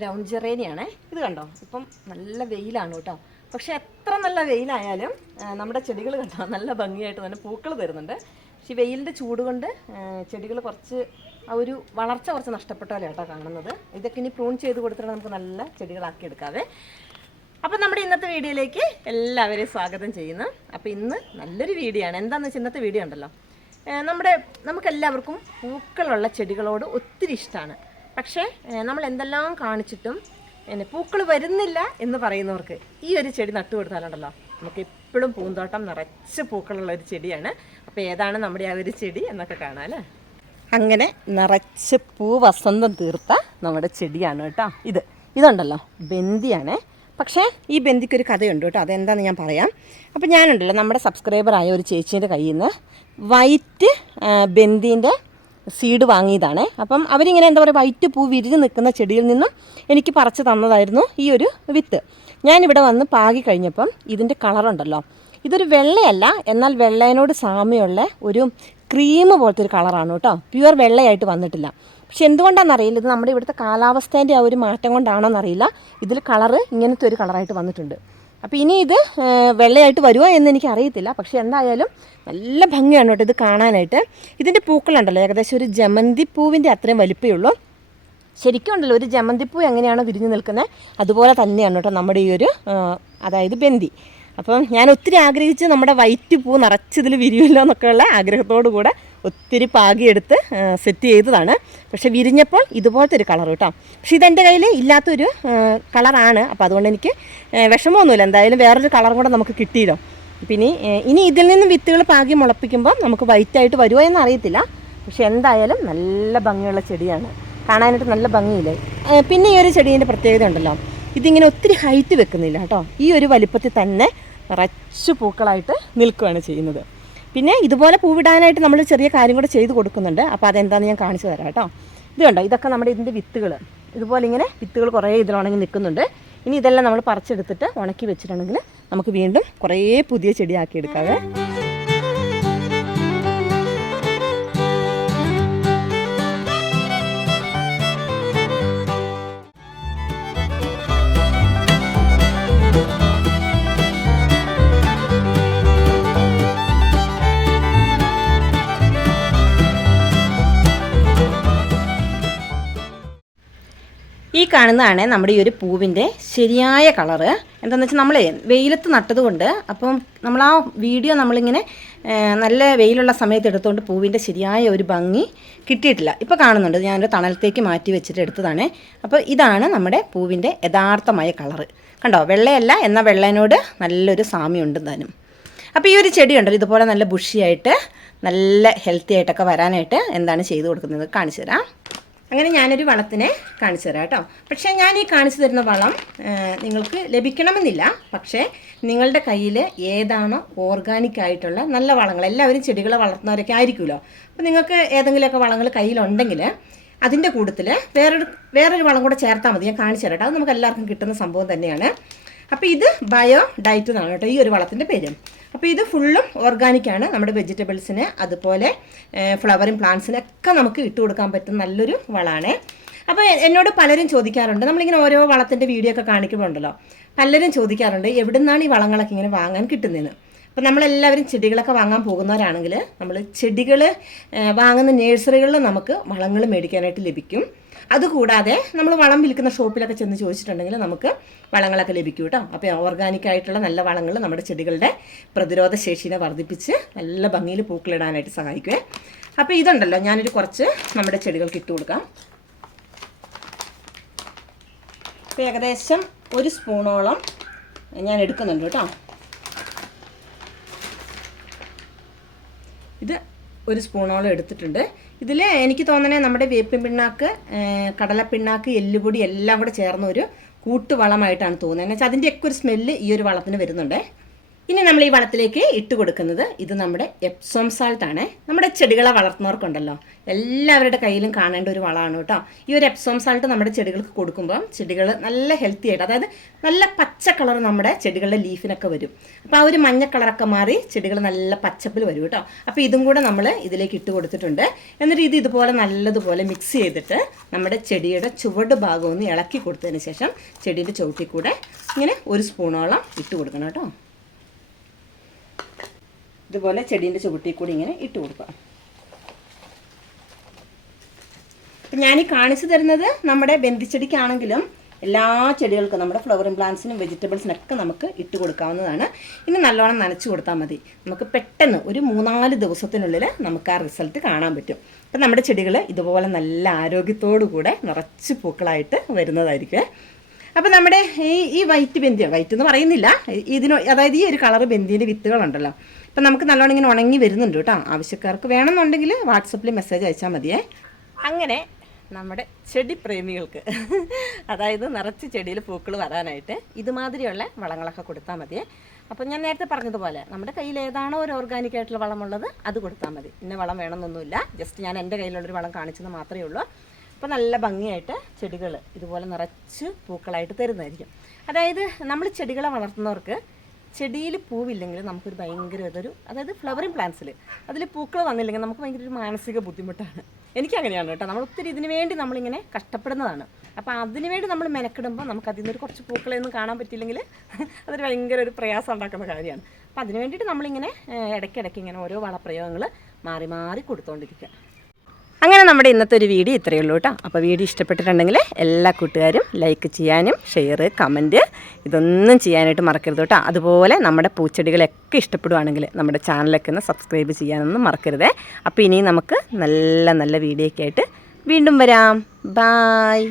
Ground ജെറേനിയാണ്. ഇത് കണ്ടോ? ഇപ്പം നല്ല വെയിലാണ് കേട്ടോ. പക്ഷെ എത്ര നല്ല വെയിലായാലും നമ്മുടെ ചെടികൾ കണ്ടോ? നല്ല ഭംഗിയായിട്ട് തന്നെ പൂക്കൾ തരുന്നുണ്ട് പക്ഷേ വെയിലിന്റെ ചൂട് കൊണ്ട് ചെടികൾ കുറച്ച് ആ ഒരു വളർച്ച കുറച്ച് നഷ്ടപ്പെട്ട പോലെ കേട്ടോ കാണുന്നത്. ഇതൊക്കെ ഇനി പ്രൂൺ ചെയ്ത് കൊടുത്തിട്ട് നമുക്ക് നല്ല ചെടികളാക്കി എടുക്കാവേ. അപ്പം നമ്മുടെ ഇന്നത്തെ വീഡിയോയിലേക്ക് എല്ലാവരെയും സ്വാഗതം ചെയ്യുന്നു. അപ്പോൾ ഇന്ന് നല്ലൊരു വീഡിയോ ആണ്. എന്താണെന്ന് വെച്ചാൽ ഇന്നത്തെ വീഡിയോ ഉണ്ടല്ലോ. നമ്മുടെ നമുക്കെല്ലാവർക്കും പൂക്കളുള്ള ചെടികളോട് ഒത്തിരി ഇഷ്ടമാണ്. പക്ഷേ നമ്മൾ എന്തെല്ലാം കാണിച്ചിട്ടും പിന്നെ പൂക്കൾ വരുന്നില്ല എന്ന് പറയുന്നവർക്ക് ഈ ഒരു ചെടി നട്ടു കൊടുത്താലുണ്ടല്ലോ. നമുക്ക് എപ്പോഴും പൂന്തോട്ടം നിറച്ച് പൂക്കളുള്ള ഒരു ചെടിയാണ്. അപ്പോൾ ഏതാണ് നമ്മുടെ ആ ഒരു ചെടി എന്നൊക്കെ കാണാം അങ്ങനെ നിറച്ച് പൂ വസന്തം തീർത്ത നമ്മുടെ ചെടിയാണ് കേട്ടോ ഇത്. ഇതുണ്ടല്ലോ ബന്ദിയാണേ പക്ഷേ ഈ ബന്ദിക്കൊരു കഥയുണ്ട് കേട്ടോ അതെന്താണെന്ന് ഞാൻ പറയാം. അപ്പോൾ ഞാനുണ്ടല്ലോ നമ്മുടെ സബ്സ്ക്രൈബറായ ഒരു ചേച്ചീന്റെ കയ്യിൽ നിന്ന് വൈറ്റ് ബന്ദീന്റെ സീഡ് വാങ്ങിയതാണ്. അപ്പം അവരിങ്ങനെ എന്താ പറയുക വൈറ്റ് പൂ വിരിഞ്ഞ് നിൽക്കുന്ന ചെടിയിൽ നിന്നും എനിക്ക് പറിച്ചു തന്നതായിരുന്നു ഈ ഒരു വിത്ത്. ഞാനിവിടെ വന്ന് പാകി കഴിഞ്ഞപ്പം ഇതിന്റെ കളറുണ്ടല്ലോ ഇതൊരു വെള്ളയല്ല എന്നാൽ വെള്ളേനോട് സാമ്യമുള്ള ഒരു ക്രീം പോലത്തെ ഒരു കളറാണ് കേട്ടോ. പ്യുവർ വെള്ളയായിട്ട് വന്നിട്ടില്ല. പക്ഷെ എന്തുകൊണ്ടാണെന്നറിയില്ല ഇത് നമ്മുടെ ഇവിടുത്തെ കാലാവസ്ഥേന്റെ ആ ഒരു മാറ്റം കൊണ്ടാണോ എന്നറിയില്ല ഇതിൽ കളറ് ഇങ്ങനത്തെ ഒരു കളറായിട്ട് വന്നിട്ടുണ്ട്. അപ്പോൾ ഇനി ഇത് വെള്ളയായിട്ട് വരുമോ എന്ന് എനിക്ക് അറിയത്തില്ല. പക്ഷെ എന്തായാലും നല്ല ഭംഗിയാണ് കേട്ടോ ഇത് കാണാനായിട്ട്. ഇതിന്റെ പൂക്കളുണ്ടല്ലോ ഏകദേശം ഒരു ജമന്തി പൂവിന്റെ അത്രയും വലിപ്പമേ ഉള്ളൂ. ശരിക്കും ഉണ്ടല്ലോ ഒരു ജമന്തിപ്പൂ എങ്ങനെയാണോ വിരിഞ്ഞു നിൽക്കുന്നത് അതുപോലെ തന്നെയാണ് കേട്ടോ നമ്മുടെ ഈ ഒരു അതായത് ബന്ദി അപ്പം ഞാൻ ഒത്തിരി ആഗ്രഹിച്ച് നമ്മുടെ വൈറ്റ് പൂ നിറച്ചതിൽ വിരിയില്ലോ എന്നൊക്കെയുള്ള ആഗ്രഹത്തോടു കൂടെ ഒത്തിരി പാകിയെടുത്ത് സെറ്റ് ചെയ്തതാണ്. പക്ഷേ വിരിഞ്ഞപ്പോൾ ഇതുപോലത്തെ ഒരു കളർ കേട്ടോ. പക്ഷെ ഇതെന്റെ കയ്യിൽ ഇല്ലാത്തൊരു കളറാണ്. അപ്പോൾ അതുകൊണ്ട് എനിക്ക് വിഷമമൊന്നുമില്ല. എന്തായാലും വേറൊരു കളറും കൂടെ നമുക്ക് കിട്ടിയല്ലോ. പിന്നെ ഇനി ഇതിൽ നിന്നും വിത്തുകൾ പാകി മുളപ്പിക്കുമ്പോൾ നമുക്ക് വൈറ്റായിട്ട് വരുമോ എന്ന് അറിയത്തില്ല പക്ഷെ എന്തായാലും നല്ല ഭംഗിയുള്ള ചെടിയാണ്. കാണാനായിട്ട് നല്ല ഭംഗിയില്ലേ? പിന്നെ ഈ ഒരു ചെടീന്റെ പ്രത്യേകത ഉണ്ടല്ലോ. ഇതിങ്ങനെ ഒത്തിരി ഹൈറ്റ് വെക്കുന്നില്ല കേട്ടോ. ഈ ഒരു വലിപ്പത്തിൽ തന്നെ നിറച്ച് പൂക്കളായിട്ട് നിൽക്കുകയാണ് ചെയ്യുന്നത്. പിന്നെ ഇതുപോലെ പൂവിടാനായിട്ട് നമ്മൾ ചെറിയ കാര്യം കൂടെ ചെയ്ത് കൊടുക്കുന്നുണ്ട്. അപ്പോൾ അതെന്താണെന്ന് ഞാൻ കാണിച്ചു തരാം കേട്ടോ. ഇത് കണ്ടോ? ഇതൊക്കെ നമ്മുടെ ഇതിന്റെ വിത്തുകൾ ഇതുപോലെ ഇങ്ങനെ വിത്തുകൾ കുറേ ഇതിലുണങ്ങി നിൽക്കുന്നുണ്ട്. ഇനി ഇതെല്ലാം നമ്മൾ പറിച്ചെടുത്തിട്ട് ഉണക്കി വെച്ചിട്ടുണ്ടെങ്കിൽ നമുക്ക് വീണ്ടും കുറേ പുതിയ ചെടിയാക്കി എടുക്കാവേ. ഈ കാണുന്നതാണ് നമ്മുടെ ഈ ഒരു പൂവിന്റെ ശരിയായ കളറ്. എന്താണെന്ന് വെച്ചാൽ നമ്മൾ വെയിലത്ത് നട്ടതുകൊണ്ട് അപ്പം നമ്മൾ ആ വീഡിയോ നമ്മളിങ്ങനെ നല്ല വെയിലുള്ള സമയത്ത് എടുത്തുകൊണ്ട് പൂവിന്റെ ശരിയായ ഒരു ഭംഗി കിട്ടിയിട്ടില്ല. ഇപ്പോൾ കാണുന്നുണ്ട്. ഞാനൊരു തണലത്തേക്ക് മാറ്റി വെച്ചിട്ട് എടുത്തതാണ്. അപ്പോൾ ഇതാണ് നമ്മുടെ പൂവിന്റെ യഥാർത്ഥമായ കളറ്. കണ്ടോ? വെള്ളയല്ല എന്ന വെള്ളേനോട് നല്ലൊരു സാമ്യമുണ്ട് താനും. അപ്പോൾ ഈ ഒരു ചെടി ഉണ്ടല്ലോ ഇതുപോലെ നല്ല ബുഷിയായിട്ട് നല്ല ഹെൽത്തി ആയിട്ടൊക്കെ വരാനായിട്ട് എന്താണ് ചെയ്തു കൊടുക്കുന്നത്? കാണിച്ചു തരാം. അങ്ങനെ ഞാനൊരു വളത്തിനെ കാണിച്ചു തരാം കേട്ടോ. പക്ഷേ ഞാൻ ഈ കാണിച്ചു തരുന്ന വളം നിങ്ങൾക്ക് ലഭിക്കണമെന്നില്ല. പക്ഷേ നിങ്ങളുടെ കയ്യിൽ ഏതാണോ ഓർഗാനിക് ആയിട്ടുള്ള നല്ല വളങ്ങൾ എല്ലാവരും ചെടികളെ വളർത്തുന്നവരൊക്കെ ആയിരിക്കുമല്ലോ. അപ്പോൾ നിങ്ങൾക്ക് ഏതെങ്കിലുമൊക്കെ വളങ്ങൾ കയ്യിലുണ്ടെങ്കിൽ അതിന്റെ കൂട്ടത്തിൽ വേറൊരു വേറൊരു വളം കൂടെ ചേർത്താൽ മതി. ഞാൻ കാണിച്ചു തരാം കേട്ടോ. അത് നമുക്ക് എല്ലാവർക്കും കിട്ടുന്ന സംഭവം തന്നെയാണ്. അപ്പോൾ ഇത് ബയോ ഡയറ്റ് എന്നാണ് കേട്ടോ ഈ ഒരു വളത്തിന്റെ പേര്. അപ്പോൾ ഇത് ഫുള്ളും ഓർഗാനിക്കാണ് നമ്മുടെ വെജിറ്റബിൾസിന് അതുപോലെ ഫ്ലവറിങ് പ്ലാന്റ്സിനൊക്കെ നമുക്ക് ഇട്ട് കൊടുക്കാൻ പറ്റുന്ന നല്ലൊരു വളമാണ് അപ്പോൾ എന്നോട് പലരും ചോദിക്കാറുണ്ട്. നമ്മളിങ്ങനെ ഓരോ വളത്തിന്റെ വീഡിയോ ഒക്കെ കാണിക്കുമ്പോണ്ടല്ലോ പലരും ചോദിക്കാറുണ്ട് എവിടെ നിന്നാണ് ഈ വളങ്ങളൊക്കെ ഇങ്ങനെ വാങ്ങാൻ കിട്ടുന്നതെന്ന് അപ്പോൾ നമ്മളെല്ലാവരും ചെടികളൊക്കെ വാങ്ങാൻ പോകുന്നവരാണെങ്കിൽ നമ്മൾ ചെടികൾ വാങ്ങുന്ന നേഴ്സറികളിൽ നമുക്ക് വളങ്ങൾ മേടിക്കാനായിട്ട് ലഭിക്കും. അതുകൂടാതെ നമ്മൾ വളം വിൽക്കുന്ന ഷോപ്പിലൊക്കെ ചെന്ന് ചോദിച്ചിട്ടുണ്ടെങ്കിൽ നമുക്ക് വളങ്ങളൊക്കെ ലഭിക്കും കേട്ടോ. അപ്പോൾ ഓർഗാനിക് ആയിട്ടുള്ള നല്ല വളങ്ങൾ നമ്മുടെ ചെടികളുടെ പ്രതിരോധ ശേഷിനെ വർദ്ധിപ്പിച്ച് നല്ല ഭംഗിയിൽ പൂക്കളിടാനായിട്ട് സഹായിക്കുമേ അപ്പോൾ ഇതുണ്ടല്ലോ ഞാനൊരു കുറച്ച് നമ്മുടെ ചെടികൾക്ക് ഇട്ട് കൊടുക്കാം. അപ്പോൾ ഏകദേശം ഒരു സ്പൂണോളം ഞാൻ എടുക്കുന്നുണ്ട് കേട്ടോ. ഇത് ഒരു സ്പൂണോളം എടുത്തിട്ടുണ്ട്. ഇതിൽ എനിക്ക് തോന്നണേ നമ്മുടെ വേപ്പിൻ പിണ്ണാക്ക് കടലപ്പിണ്ണാക്ക് എല്ലുപൊടി എല്ലാം കൂടെ ചേർന്ന ഒരു കൂട്ടുവളമായിട്ടാണ് തോന്നുന്നത്. എന്നുവെച്ചാൽ അതിന്റെയൊക്കെ ഒരു സ്മെല്ല് ഈ ഒരു വളത്തിന് വരുന്നുണ്ട്. ഇനി നമ്മൾ ഈ വളത്തിലേക്ക് ഇട്ട് കൊടുക്കുന്നത് ഇത് നമ്മുടെ എപ്സോം സാൾട്ട് ആണ്. നമ്മുടെ ചെടികളെ വളർത്തുന്നവർക്കുണ്ടല്ലോ. എല്ലാവരുടെ കയ്യിലും കാണേണ്ട ഒരു വളമാണ് കേട്ടോ. ഈ ഒരു എപ്സോം സാൾട്ട് നമ്മുടെ ചെടികൾക്ക് കൊടുക്കുമ്പോൾ ചെടികൾ നല്ല ഹെൽത്തി ആയിട്ട് അതായത് നല്ല പച്ച കളർ നമ്മുടെ ചെടികളുടെ ലീഫിനൊക്കെ വരും. അപ്പോൾ ആ ഒരു മഞ്ഞ കളറൊക്കെ മാറി ചെടികൾ നല്ല പച്ചപ്പിൽ വരും കേട്ടോ. അപ്പോൾ ഇതും കൂടെ നമ്മൾ ഇതിലേക്ക് ഇട്ട് കൊടുത്തിട്ടുണ്ട്. എന്നിട്ട് ഇത് ഇതുപോലെ നല്ലതുപോലെ മിക്സ് ചെയ്തിട്ട് നമ്മുടെ ചെടിയുടെ ചുവട് ഭാഗം ഒന്ന് ഇളക്കി കൊടുത്തതിന് ശേഷം ചെടിയുടെ ചുവട്ടിൽ കൂടെ ഇങ്ങനെ ഒരു സ്പൂണോളം ഇട്ട് കൊടുക്കണം കേട്ടോ. ഇതുപോലെ ചെടീന്റെ ചുവട്ടിൽ കൂടി ഇങ്ങനെ ഇട്ട് കൊടുക്കുക. അപ്പം ഞാൻ ഈ കാണിച്ചു തരുന്നത് നമ്മുടെ ബന്ധിച്ചെടിക്കാണെങ്കിലും എല്ലാ ചെടികൾക്കും നമ്മുടെ ഫ്ലവറിങ് പ്ലാന്റ്സിനും വെജിറ്റബിൾസിനൊക്കെ നമുക്ക് ഇട്ട് കൊടുക്കാവുന്നതാണ്. ഇനി നല്ലോണം നനച്ചു കൊടുത്താൽ മതി. നമുക്ക് പെട്ടെന്ന് ഒരു മൂന്നാൽ ദിവസത്തിനുള്ളിൽ നമുക്ക് ആ റിസൾട്ട് കാണാൻ പറ്റും. അപ്പം നമ്മുടെ ചെടികൾ ഇതുപോലെ നല്ല ആരോഗ്യത്തോടു കൂടെ നിറച്ച് പൂക്കളായിട്ട് വരുന്നതായിരിക്കും. അപ്പം നമ്മുടെ ഈ ഈ വൈറ്റ് ബന്തി വൈറ്റ് എന്ന് പറയുന്നില്ല. ഇതിന് അതായത് ഈ ഒരു കളർ ബന്ധ്യന്റെ വിത്തുകളുണ്ടല്ലോ. അപ്പം നമുക്ക് നല്ലോണം ഇങ്ങനെ ഉണങ്ങി വരുന്നുണ്ട് കേട്ടോ. ആവശ്യക്കാർക്ക് വേണമെന്നുണ്ടെങ്കിൽ വാട്സപ്പിൽ മെസ്സേജ് അയച്ചാൽ മതിയേ. അങ്ങനെ നമ്മുടെ ചെടി പ്രേമികൾക്ക് അതായത് നിറച്ച് ചെടിയിൽ പൂക്കൾ വരാനായിട്ട് ഇതുമാതിരിയുള്ള വളങ്ങളൊക്കെ കൊടുത്താൽ മതിയേ. അപ്പം ഞാൻ നേരത്തെ പറഞ്ഞതുപോലെ നമ്മുടെ കയ്യിൽ ഏതാണോ ഒരു ഓർഗാനിക് ആയിട്ടുള്ള വളമുള്ളത് അത് കൊടുത്താൽ മതി. ഇന്ന വളം വേണമെന്നൊന്നുമില്ല. ജസ്റ്റ് ഞാൻ എന്റെ കയ്യിലുള്ളൊരു വളം കാണിച്ചത് മാത്രമേ ഉള്ളൂ. അപ്പോൾ നല്ല ഭംഗിയായിട്ട് ചെടികൾ ഇതുപോലെ നിറച്ച് പൂക്കളായിട്ട് തരുന്നതായിരിക്കും. അതായത് നമ്മൾ ചെടികളെ വളർത്തുന്നവർക്ക് ചെടിയിൽ പൂവില്ലെങ്കിൽ നമുക്കൊരു ഭയങ്കര ഇതൊരു അതായത് ഫ്ലവറിങ് പ്ലാന്റ്സിൽ അതിൽ പൂക്കൾ വന്നില്ലെങ്കിൽ നമുക്ക് ഭയങ്കര ഒരു മാനസിക ബുദ്ധിമുട്ടാണ്. എനിക്കങ്ങനെയാണ് കേട്ടോ. നമ്മൾ ഒത്തിരി ഇതിനു വേണ്ടി നമ്മളിങ്ങനെ കഷ്ടപ്പെടുന്നതാണ്. അപ്പോൾ അതിനു വേണ്ടി നമ്മൾ മെനക്കിടുമ്പോൾ നമുക്ക് അതിൽ നിന്നൊരു കുറച്ച് പൂക്കളെയൊന്നും കാണാൻ പറ്റിയില്ലെങ്കിൽ അതൊരു ഭയങ്കര ഒരു പ്രയാസം ഉണ്ടാക്കുന്ന കാര്യമാണ്. അപ്പോൾ അതിന് വേണ്ടിയിട്ട് നമ്മളിങ്ങനെ ഇടയ്ക്കിടയ്ക്ക് ഇങ്ങനെ ഓരോ വളപ്രയോഗങ്ങൾ മാറി മാറി കൊടുത്തുകൊണ്ടിരിക്കുക അങ്ങനെ നമ്മുടെ ഇന്നത്തെ ഒരു വീഡിയോ ഇത്രയേ ഉള്ളൂ കേട്ടോ. അപ്പോൾ വീഡിയോ ഇഷ്ടപ്പെട്ടിട്ടുണ്ടെങ്കിൽ എല്ലാ കൂട്ടുകാരും ലൈക്ക് ചെയ്യാനും ഷെയർ കമന്റ് ഇതൊന്നും ചെയ്യാനായിട്ട് മറക്കരുത് കേട്ടോ. അതുപോലെ നമ്മുടെ പൂച്ചെടികളൊക്കെ ഇഷ്ടപ്പെടുവാണെങ്കിൽ നമ്മുടെ ചാനലൊക്കെ ഒന്ന് സബ്സ്ക്രൈബ് ചെയ്യാനൊന്നും മറക്കരുതേ. അപ്പോൾ ഇനി നമുക്ക് നല്ല നല്ല വീഡിയോ ഒക്കെ ആയിട്ട് വീണ്ടും വരാം. ബായ്